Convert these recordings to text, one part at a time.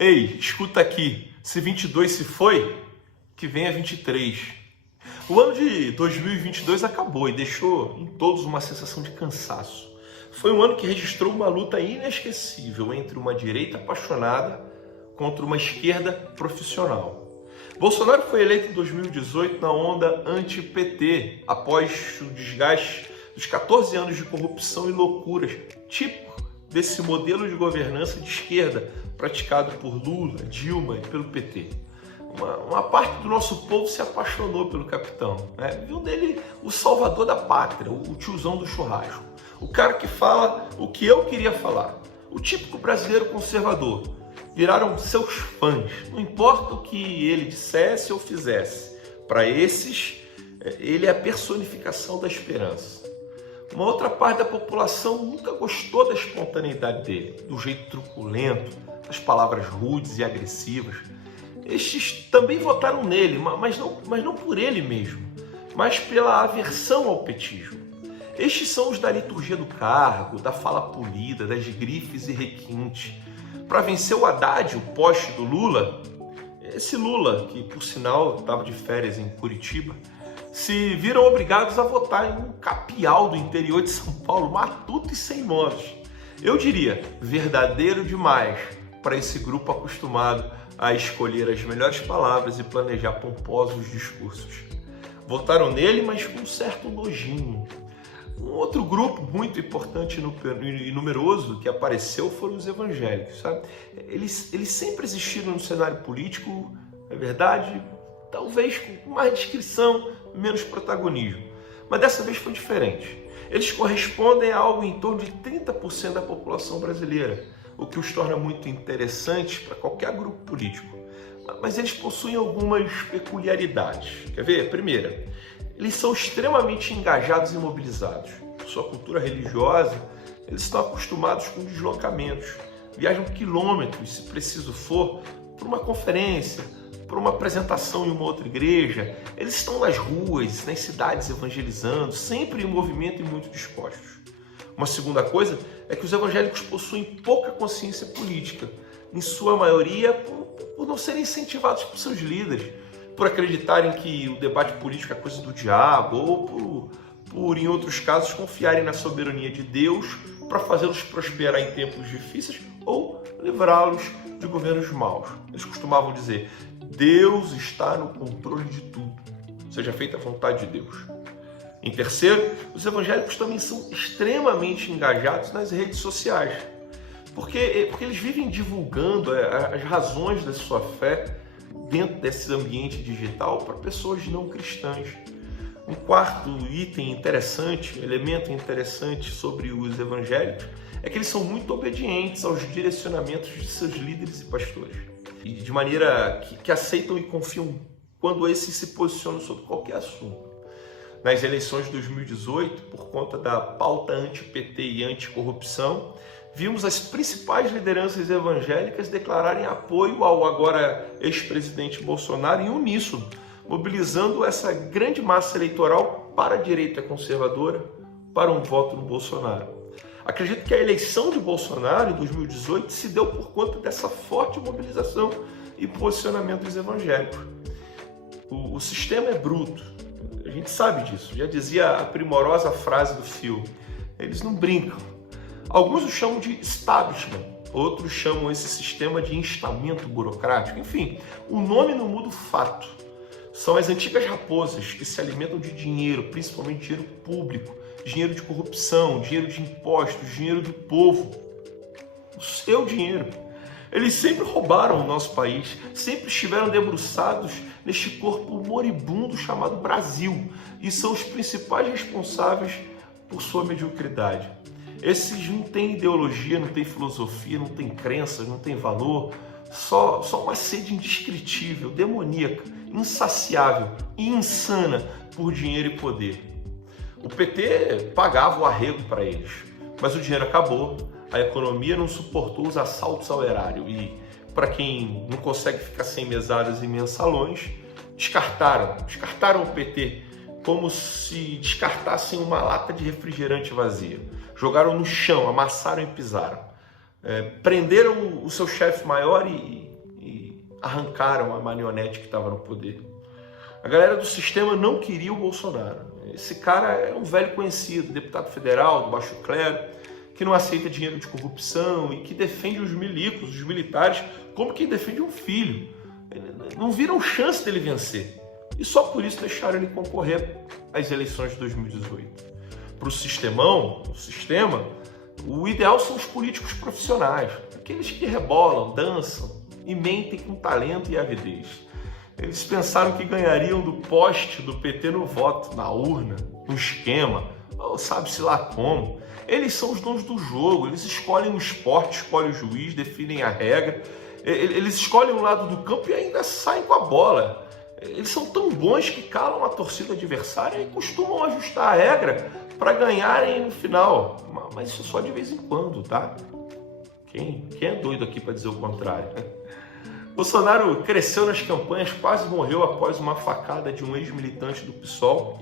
Ei, escuta aqui, se 22 se foi, que venha 23. O ano de 2022 acabou e deixou em todos uma sensação de cansaço. Foi um ano que registrou uma luta inesquecível entre uma direita apaixonada contra uma esquerda profissional. Bolsonaro foi eleito em 2018 na onda anti-PT, após o desgaste dos 14 anos de corrupção e loucuras, típico desse modelo de governança de esquerda praticado por Lula, Dilma e pelo PT. Uma parte do nosso povo se apaixonou pelo capitão, né? Viu nele o salvador da pátria, o tiozão do churrasco, o cara que fala o que eu queria falar, o típico brasileiro conservador. Viraram seus fãs, não importa o que ele dissesse ou fizesse. Para esses, ele é a personificação da esperança. Uma outra parte da população nunca gostou da espontaneidade dele, do jeito truculento, das palavras rudes e agressivas. Estes também votaram nele, mas não por ele mesmo, mas pela aversão ao petismo. Estes são os da liturgia do cargo, da fala polida, das grifes e requintes. Para vencer o Haddad, o poste do Lula, esse Lula, que por sinal estava de férias em Curitiba, se viram obrigados a votar em um capial do interior de São Paulo, matuto e sem nós. Eu diria, verdadeiro demais para esse grupo acostumado a escolher as melhores palavras e planejar pomposos discursos. Votaram nele, mas com um certo nojinho. Um outro grupo muito importante e numeroso que apareceu foram os evangélicos, sabe? Eles sempre existiram no cenário político, é verdade, talvez com mais descrição, menos protagonismo. Mas dessa vez foi diferente. Eles correspondem a algo em torno de 30% da população brasileira, o que os torna muito interessantes para qualquer grupo político. Mas eles possuem algumas peculiaridades. Quer ver? Primeira, eles são extremamente engajados e mobilizados. Por sua cultura religiosa, eles estão acostumados com deslocamentos. Viajam quilômetros, se preciso for, para uma conferência, para uma apresentação em uma outra igreja. Eles estão nas ruas, nas cidades evangelizando, sempre em movimento e muito dispostos. Uma segunda coisa é que os evangélicos possuem pouca consciência política, em sua maioria por não serem incentivados por seus líderes, por acreditarem que o debate político é coisa do diabo, ou por em outros casos, confiarem na soberania de Deus para fazê-los prosperar em tempos difíceis ou livrá-los de governos maus. Eles costumavam dizer, Deus está no controle de tudo, seja feita a vontade de Deus. Em terceiro, os evangélicos também são extremamente engajados nas redes sociais, porque eles vivem divulgando as razões da sua fé dentro desse ambiente digital para pessoas não cristãs. Um quarto item interessante, elemento interessante sobre os evangélicos é que eles são muito obedientes aos direcionamentos de seus líderes e pastores. E de maneira que aceitam e confiam quando esses se posicionam sobre qualquer assunto. Nas eleições de 2018, por conta da pauta anti-PT e anticorrupção, vimos as principais lideranças evangélicas declararem apoio ao agora ex-presidente Bolsonaro em uníssono, mobilizando essa grande massa eleitoral para a direita conservadora, para um voto no Bolsonaro. Acredito que a eleição de Bolsonaro em 2018 se deu por conta dessa forte mobilização e posicionamento dos evangélicos. O sistema é bruto, a gente sabe disso, já dizia a primorosa frase do filme, eles não brincam. Alguns o chamam de establishment, outros chamam esse sistema de instamento burocrático. Enfim, o nome não muda o fato. São as antigas raposas que se alimentam de dinheiro, principalmente dinheiro público, dinheiro de corrupção, dinheiro de impostos, dinheiro do povo. O seu dinheiro. Eles sempre roubaram o nosso país, sempre estiveram debruçados neste corpo moribundo chamado Brasil e são os principais responsáveis por sua mediocridade. Esses não têm ideologia, não têm filosofia, não têm crenças, não têm valor, só uma sede indescritível, demoníaca, insaciável e insana por dinheiro e poder. O PT pagava o arrego para eles, mas o dinheiro acabou, a economia não suportou os assaltos ao erário e, para quem não consegue ficar sem mesadas e mensalões, descartaram o PT como se descartassem uma lata de refrigerante vazia. Jogaram no chão, amassaram e pisaram. Prenderam o seu chefe maior e arrancaram a marionete que estava no poder. A galera do sistema não queria o Bolsonaro. Esse cara é um velho conhecido, deputado federal do baixo clero, que não aceita dinheiro de corrupção e que defende os milicos, os militares, como quem defende um filho. Não viram chance dele vencer. E só por isso deixaram ele concorrer às eleições de 2018. Para o sistema, o ideal são os políticos profissionais, aqueles que rebolam, dançam e mentem com talento e avidez. Eles pensaram que ganhariam do poste do PT no voto, na urna, no esquema, ou sabe-se lá como. Eles são os donos do jogo, eles escolhem o esporte, escolhem o juiz, definem a regra, eles escolhem um lado do campo e ainda saem com a bola. Eles são tão bons que calam a torcida adversária e costumam ajustar a regra para ganharem no final. Mas isso só de vez em quando, tá? Quem é doido aqui para dizer o contrário? Bolsonaro cresceu nas campanhas, quase morreu após uma facada de um ex-militante do PSOL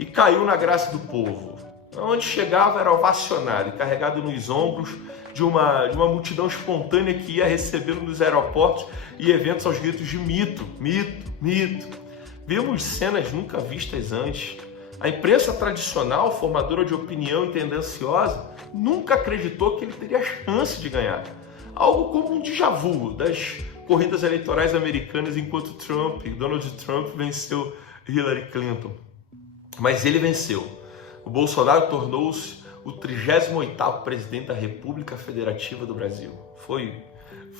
e caiu na graça do povo. Onde chegava era ovacionado e carregado nos ombros de uma multidão espontânea que ia recebê-lo nos aeroportos e eventos aos gritos de mito, mito, mito. Vimos cenas nunca vistas antes. A imprensa tradicional, formadora de opinião e tendenciosa, nunca acreditou que ele teria chance de ganhar. Algo como um déjà vu das corridas eleitorais americanas enquanto Donald Trump venceu Hillary Clinton. Mas ele venceu. O Bolsonaro tornou-se o 38º presidente da República Federativa do Brasil. Foi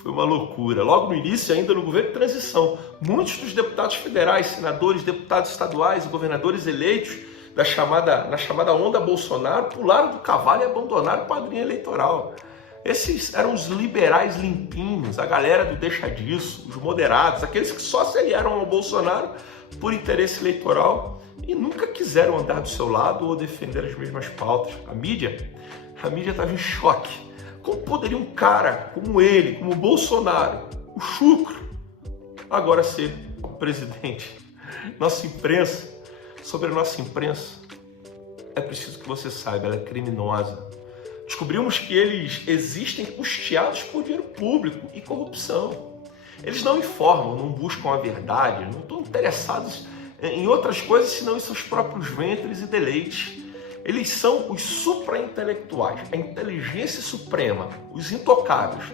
uma loucura. Logo no início, ainda no governo de transição, muitos dos deputados federais, senadores, deputados estaduais e governadores eleitos na chamada onda Bolsonaro pularam do cavalo e abandonaram o padrinho eleitoral. Esses eram os liberais limpinhos, a galera do deixa disso, os moderados, aqueles que só se aliaram ao Bolsonaro por interesse eleitoral e nunca quiseram andar do seu lado ou defender as mesmas pautas. A mídia estava em choque. Como poderia um cara como ele, como o Bolsonaro, o chucro, agora ser presidente? Sobre a nossa imprensa, é preciso que você saiba, ela é criminosa. Descobrimos que eles existem custeados por dinheiro público e corrupção. Eles não informam, não buscam a verdade, não estão interessados em outras coisas senão em seus próprios ventres e deleites. Eles são os supra-intelectuais, a inteligência suprema, os intocáveis.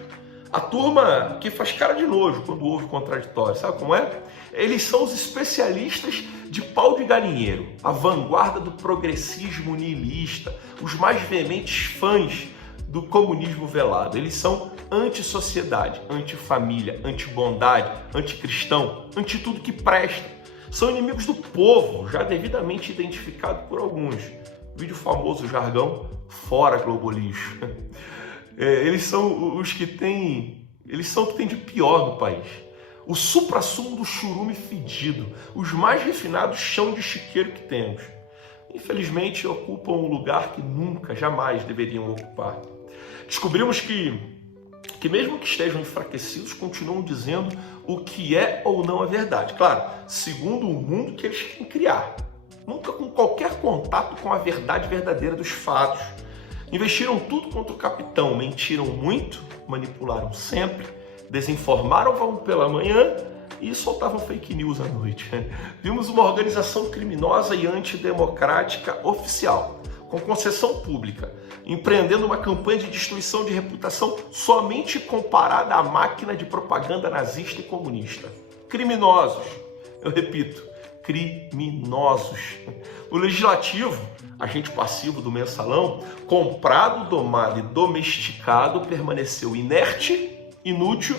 A turma que faz cara de nojo quando ouve contraditório, sabe como é? Eles são os especialistas de pau de galinheiro, a vanguarda do progressismo nihilista, os mais veementes fãs do comunismo velado. Eles são anti-sociedade, anti-família, anti-bondade, anti-cristão, anti-tudo que presta. São inimigos do povo, já devidamente identificado por alguns. Vídeo famoso, jargão, fora Globo lixo. Eles são o que tem de pior no país. O suprassumo do churume fedido, os mais refinados chão de chiqueiro que temos. Infelizmente, ocupam um lugar que nunca, jamais deveriam ocupar. Descobrimos que mesmo que estejam enfraquecidos, continuam dizendo o que é ou não a verdade. Claro, segundo o mundo que eles querem criar. Nunca com qualquer contato com a verdade verdadeira dos fatos. Investiram tudo contra o capitão, mentiram muito, manipularam sempre, desinformaram pela manhã e soltavam fake news à noite. Vimos uma organização criminosa e antidemocrática oficial, com concessão pública, empreendendo uma campanha de destruição de reputação somente comparada à máquina de propaganda nazista e comunista. Criminosos, eu repito, criminosos. O legislativo, agente passivo do mensalão, comprado, domado e domesticado, permaneceu inerte, inútil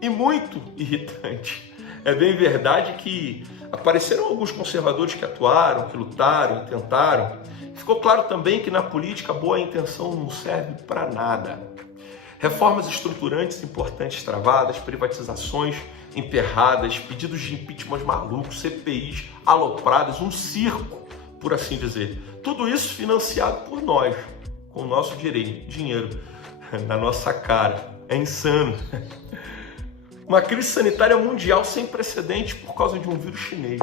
e muito irritante. É bem verdade que apareceram alguns conservadores que atuaram, que lutaram, tentaram. Ficou claro também que na política boa intenção não serve para nada. Reformas estruturantes importantes travadas, privatizações emperradas, pedidos de impeachment malucos, CPIs alopradas, um circo, por assim dizer. Tudo isso financiado por nós, com o nosso dinheiro na nossa cara. É insano. Uma crise sanitária mundial sem precedentes por causa de um vírus chinês.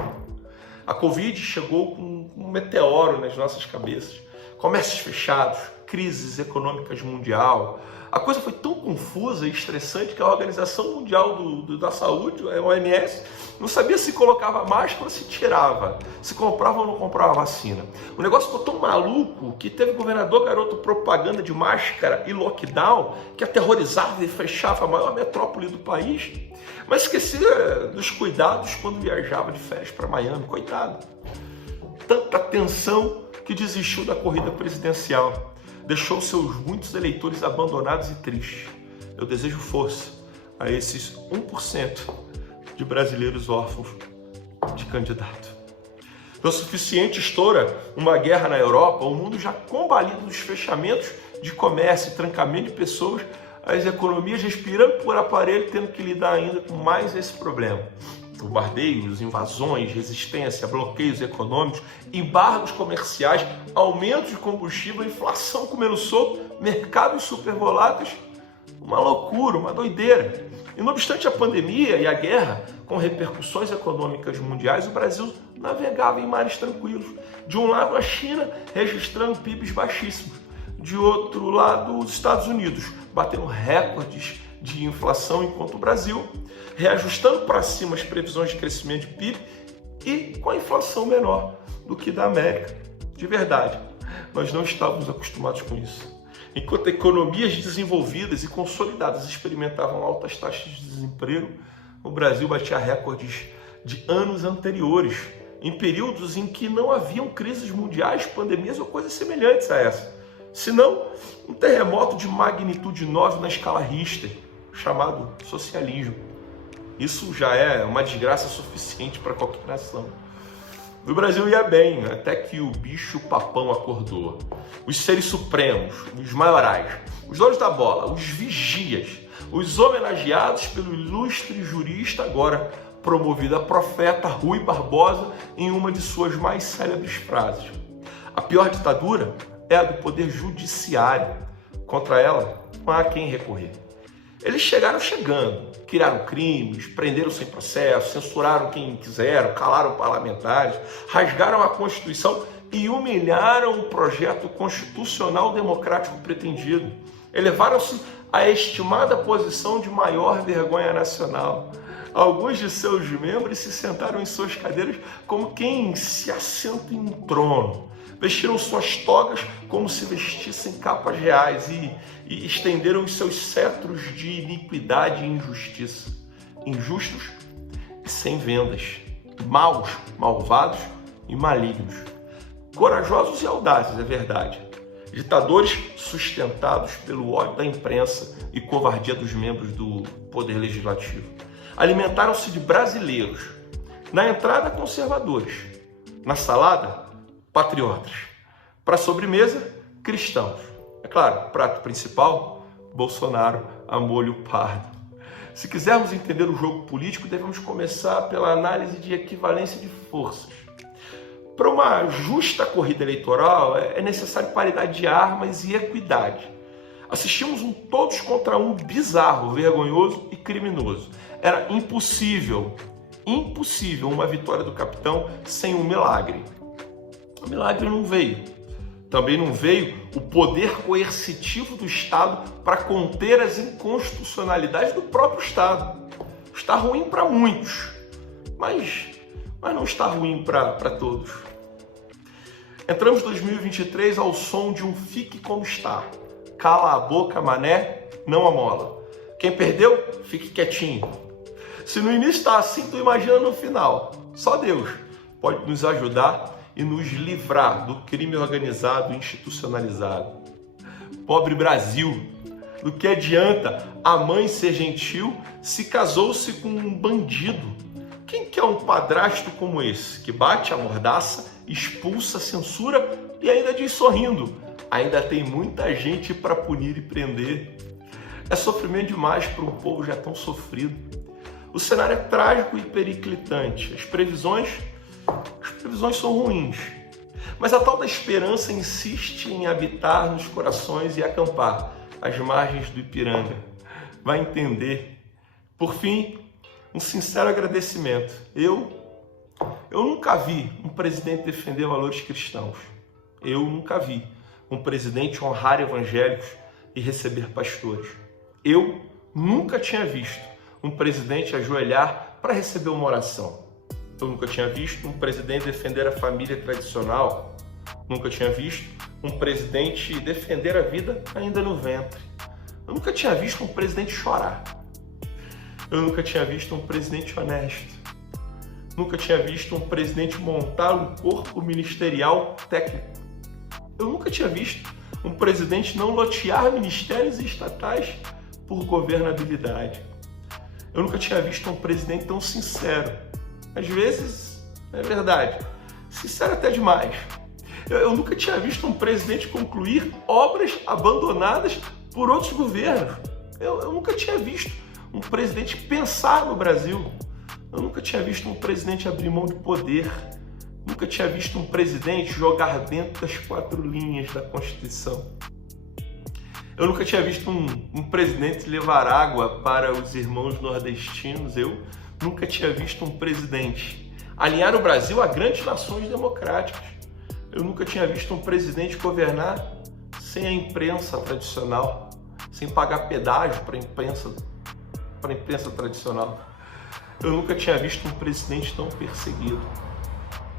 A Covid chegou com um meteoro nas nossas cabeças. Comércios fechados, crises econômicas mundial, A coisa foi tão confusa e estressante que a Organização Mundial da Saúde, a OMS, não sabia se colocava máscara ou se tirava, se comprava ou não comprava vacina. O negócio ficou tão maluco que teve governador garoto propaganda de máscara e lockdown que aterrorizava e fechava a maior metrópole do país, mas esquecia dos cuidados quando viajava de férias para Miami, coitado. Tanta tensão que desistiu da corrida presidencial. Deixou seus muitos eleitores abandonados e tristes. Eu desejo força a esses 1% de brasileiros órfãos de candidato. O suficiente estoura uma guerra na Europa, o mundo já combalido dos fechamentos de comércio e trancamento de pessoas, as economias respirando por aparelho, tendo que lidar ainda com mais esse problema. Bombardeios, invasões, resistência, bloqueios econômicos, embargos comerciais, aumento de combustível, inflação comendo solto, mercados super voláteis, uma loucura, uma doideira. E não obstante a pandemia e a guerra, com repercussões econômicas mundiais, o Brasil navegava em mares tranquilos. De um lado, a China registrando PIBs baixíssimos. De outro lado, os Estados Unidos batendo recordes de inflação, enquanto o Brasil reajustando para cima as previsões de crescimento de PIB e com a inflação menor do que da América. De verdade, nós não estávamos acostumados com isso. Enquanto economias desenvolvidas e consolidadas experimentavam altas taxas de desemprego, o Brasil batia recordes de anos anteriores, em períodos em que não haviam crises mundiais, pandemias ou coisas semelhantes a essa. Senão, um terremoto de magnitude 9 na escala Richter, chamado socialismo. Isso já é uma desgraça suficiente para qualquer nação. O Brasil ia bem, até que o bicho papão acordou. Os seres supremos, os maiorais, os donos da bola, os vigias, os homenageados pelo ilustre jurista, agora promovido a profeta Rui Barbosa, em uma de suas mais célebres frases. A pior ditadura é a do poder judiciário. Contra ela, não há quem recorrer. Eles chegaram chegando, criaram crimes, prenderam sem processo, censuraram quem quiseram, calaram parlamentares, rasgaram a Constituição e humilharam o projeto constitucional democrático pretendido. Elevaram-se à estimada posição de maior vergonha nacional. Alguns de seus membros se sentaram em suas cadeiras como quem se assenta em um trono. Vestiram suas togas como se vestissem capas reais e estenderam os seus cetros de iniquidade e injustiça. Injustos e sem vendas. Maus, malvados e malignos. Corajosos e audazes, é verdade. Ditadores sustentados pelo ódio da imprensa e covardia dos membros do Poder Legislativo. Alimentaram-se de brasileiros. Na entrada, conservadores. Na salada, patriotas. Para a sobremesa, cristãos. É claro, prato principal, Bolsonaro a molho pardo. Se quisermos entender o jogo político, devemos começar pela análise de equivalência de forças. Para uma justa corrida eleitoral, é necessário paridade de armas e equidade. Assistimos um todos contra um bizarro, vergonhoso e criminoso. Era impossível uma vitória do capitão sem um milagre. O milagre não veio. Também não veio o poder coercitivo do Estado para conter as inconstitucionalidades do próprio Estado. Está ruim para muitos, mas não está ruim para todos. Entramos em 2023 ao som de um fique como está. Cala a boca, mané, não amola. Quem perdeu, fique quietinho. Se no início está assim, tu imagina no final. Só Deus pode nos ajudar e nos livrar do crime organizado e institucionalizado. Pobre Brasil, do que adianta a mãe ser gentil se casou-se com um bandido? Quem quer um padrasto como esse, que bate, amordaça, expulsa, censura e ainda diz sorrindo: ainda tem muita gente para punir e prender. É sofrimento demais para um povo já tão sofrido. O cenário é trágico e periclitante. As previsões são ruins. Mas a tal da esperança insiste em habitar nos corações e acampar às margens do Ipiranga. Vai entender. Por fim, um sincero agradecimento. Eu nunca vi um presidente defender valores cristãos. Eu nunca vi um presidente honrar evangélicos e receber pastores. Eu nunca tinha visto um presidente ajoelhar para receber uma oração. Eu nunca tinha visto um presidente defender a família tradicional. Nunca tinha visto um presidente defender a vida ainda no ventre. Eu nunca tinha visto um presidente chorar. Eu nunca tinha visto um presidente honesto. Nunca tinha visto um presidente montar um corpo ministerial técnico. Eu nunca tinha visto um presidente não lotear ministérios estatais por governabilidade. Eu nunca tinha visto um presidente tão sincero. Às vezes, é verdade, sincero até demais. Eu nunca tinha visto um presidente concluir obras abandonadas por outros governos. Eu nunca tinha visto um presidente pensar no Brasil. Eu nunca tinha visto um presidente abrir mão de poder. Nunca tinha visto um presidente jogar dentro das 4 linhas da Constituição. Eu nunca tinha visto um presidente levar água para os irmãos nordestinos. Eu nunca tinha visto um presidente alinhar o Brasil a grandes nações democráticas. Eu nunca tinha visto um presidente governar sem a imprensa tradicional, sem pagar pedágio para a imprensa tradicional. Eu nunca tinha visto um presidente tão perseguido.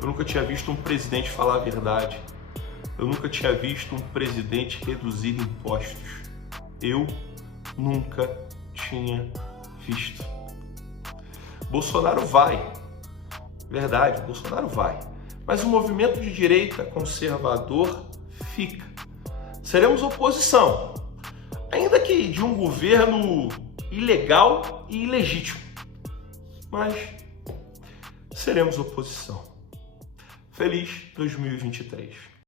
Eu nunca tinha visto um presidente falar a verdade. Eu nunca tinha visto um presidente reduzir impostos. Eu nunca tinha visto. Bolsonaro vai. Verdade, Bolsonaro vai. Mas o movimento de direita conservador fica. Seremos oposição, ainda que de um governo ilegal e ilegítimo. Mas seremos oposição. Feliz 2023.